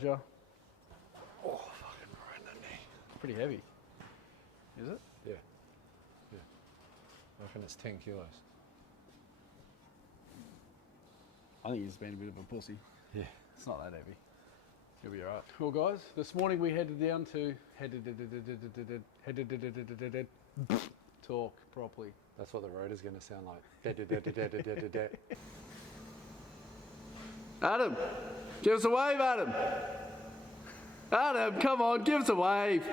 Oh, fucking right in the knee. pretty heavy. Is it? Yeah. Yeah. I reckon it's 10 kilos. I think he's been a bit of a pussy. Yeah. It's not that heavy. You'll be alright. Well guys, this morning we headed down to talk properly. That's what the rotor's going to sound like. Adam, give us a wave, Adam. Adam, come on, give us a wave.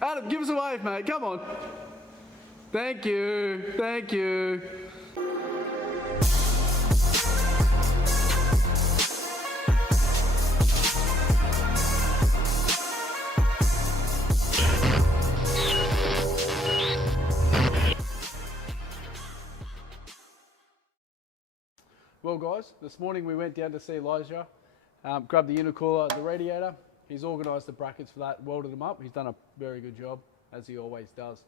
Adam, give us a wave, mate. Come on. Thank you. Thank you. Well guys, this morning we went down to see Elijah, grabbed the intercooler, the radiator. He's organised the brackets for that, welded them up. He's done a very good job, as he always does.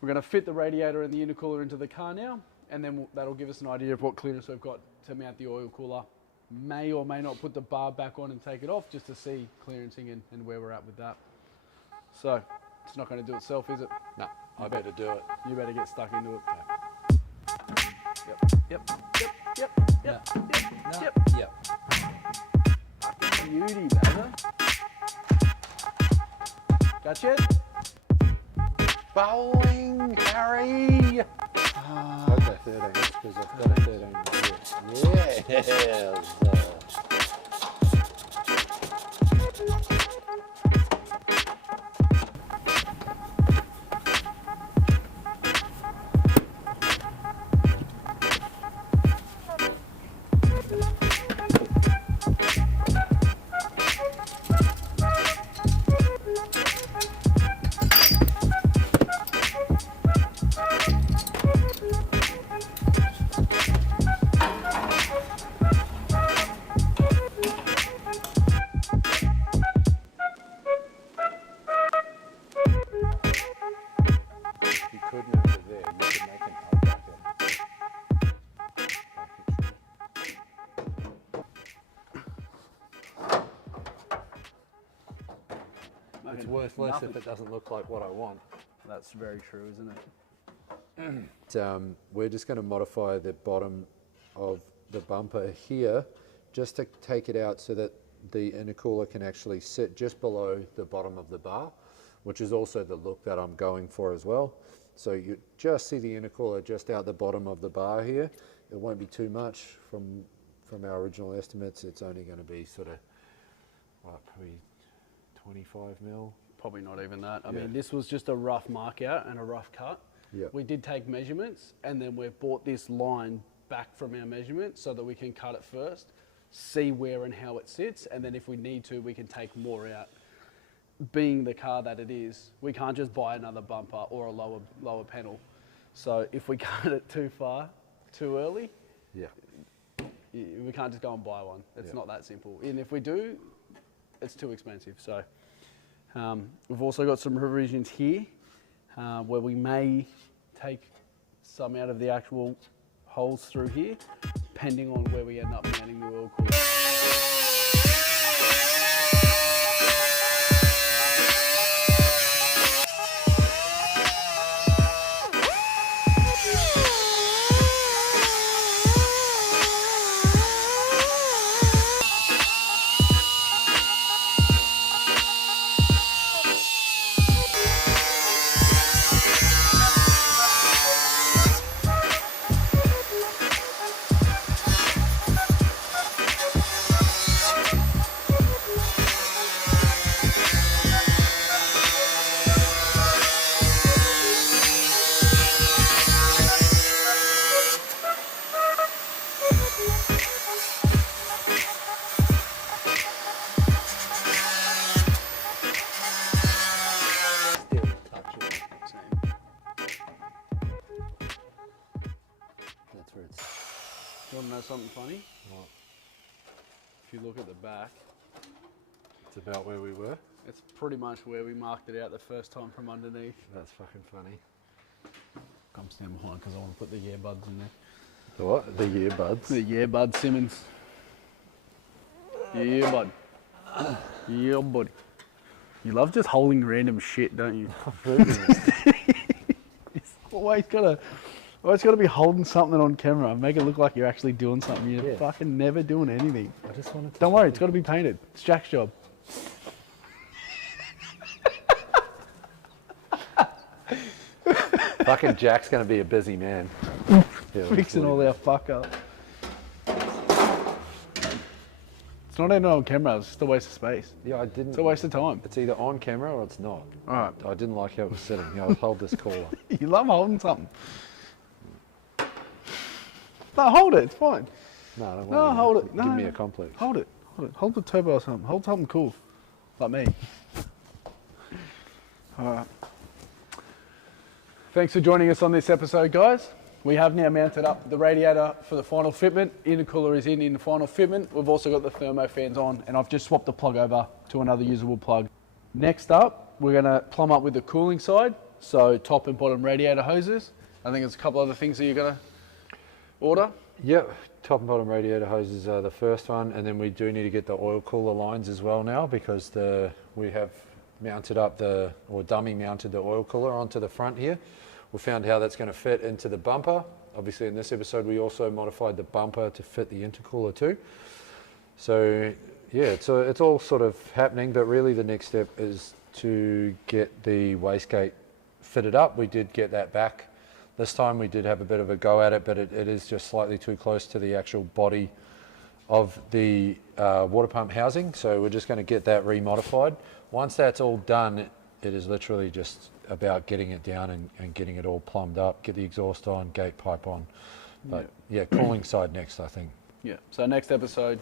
We're going to fit the radiator and the intercooler into the car now, and then that'll give us an idea of what clearance we've got to mount the oil cooler. May or may not put the bar back on and take it off, just to see clearancing and where we're at with that. So, it's not going to do itself, is it? No, I better do it. You better get stuck into it. Yep. Beauty, brother. Gotcha it? Bowling, Harry! Hope they're 13 inch because I've got a 13 inch. Yes! It's worth less if it doesn't look like what I want. That's very true, isn't it? We're just going to modify the bottom of the bumper here just to take it out so that the intercooler can actually sit just below the bottom of the bar, which is also the look that I'm going for as well. So you just see the intercooler just out the bottom of the bar here. It won't be too much from our original estimates. It's only going to be sort of, probably 25 mil. Probably not even that. I mean, this was just a rough mark out and a rough cut. Yeah. We did take measurements, and then we've brought this line back from our measurements so that we can cut it first, see where and how it sits, and then if we need to, we can take more out. Being the car that it is, we can't just buy another bumper or a lower panel. So if we cut it too far, too early, we can't just go and buy one. It's not that simple. And if we do, it's too expensive. So we've also got some revisions here where we may take some out of the actual holes through here, depending on where we end up mounting the oil cooler. You want to know something funny? What? If you look at the back, It's about where we were. it's pretty much where we marked it out the first time from underneath. That's fucking funny. Come stand behind because I want to put the earbuds in there. The what? The earbuds? The yeah, Bud Simmons. Yeah, bud. Yeah, buddy. You love just holding random shit, don't you? Always gotta be holding something on camera and make it look like you're actually doing something. You're fucking never doing anything. I just wanted to. Don't worry, it's got to be painted. It's Jack's job. Fucking Jack's gonna be a busy man. Fixing all our fuck up. It's not even on camera, it's just a waste of space. Yeah, I didn't. It's a waste of time. It's either on camera or it's not. Alright. I didn't like how it was sitting. I'll hold this caller. You love holding something. No, hold it, it's fine. No, I don't No, want hold you it. to No, give me no. a complex. Hold it. Hold the turbo or something. Hold something cool. Like me. Alright. Thanks for joining us on this episode, guys. We have now mounted up the radiator for the final fitment. Intercooler is in the final fitment. We've also got the thermo fans on, and I've just swapped the plug over to another usable plug. Next up, we're going to plumb up with the cooling side, so top and bottom radiator hoses. I think there's a couple other things that you're going to order. Yep, top and bottom radiator hoses are the first one, and then we do need to get the oil cooler lines as well now, because we have mounted up dummy mounted the oil cooler onto the front here. We found how that's going to fit into the bumper. Obviously in this episode we also modified the bumper to fit the intercooler too. So yeah, it's all sort of happening, but really the next step is to get the wastegate fitted up. We did get that back. This time we did have a bit of a go at it, but it is just slightly too close to the actual body of the water pump housing. So we're just going to get that remodified. Once that's all done, it is literally just about getting it down and getting it all plumbed up, get the exhaust on, gate pipe on. But yeah, cooling side next, I think. Yeah, so next episode,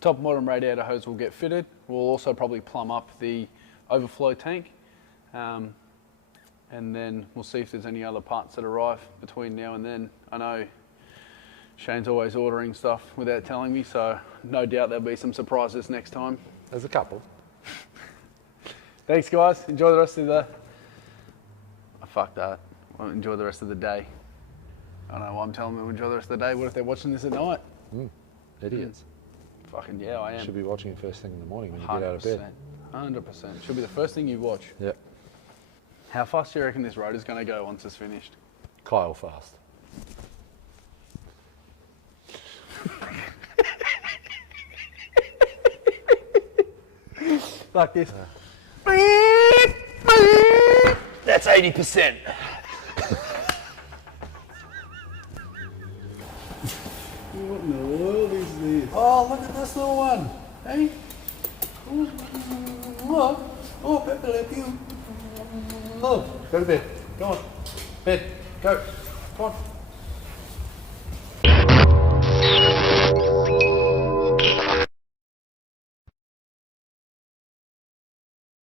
top and bottom radiator hose will get fitted. We'll also probably plumb up the overflow tank. And then we'll see if there's any other parts that arrive between now and then. I know Shane's always ordering stuff without telling me, so no doubt there'll be some surprises next time. There's a couple. Thanks, guys. Enjoy the rest of the... Fuck that. Well, enjoy the rest of the day. I don't know why I'm telling them to enjoy the rest of the day. What if they're watching this at night? Idiots. Fucking yeah, I am. Should be watching it first thing in the morning when you get out of bed. 100%. Should be the first thing you watch. Yep. How fast do you reckon this road is going to go once it's finished? Kyle fast. Like this. That's 80%. What in the world is this? Oh, look at this little one. Hey. Oh, Pepper, let you. Go to bed. Go on. Bed. Go. Come on.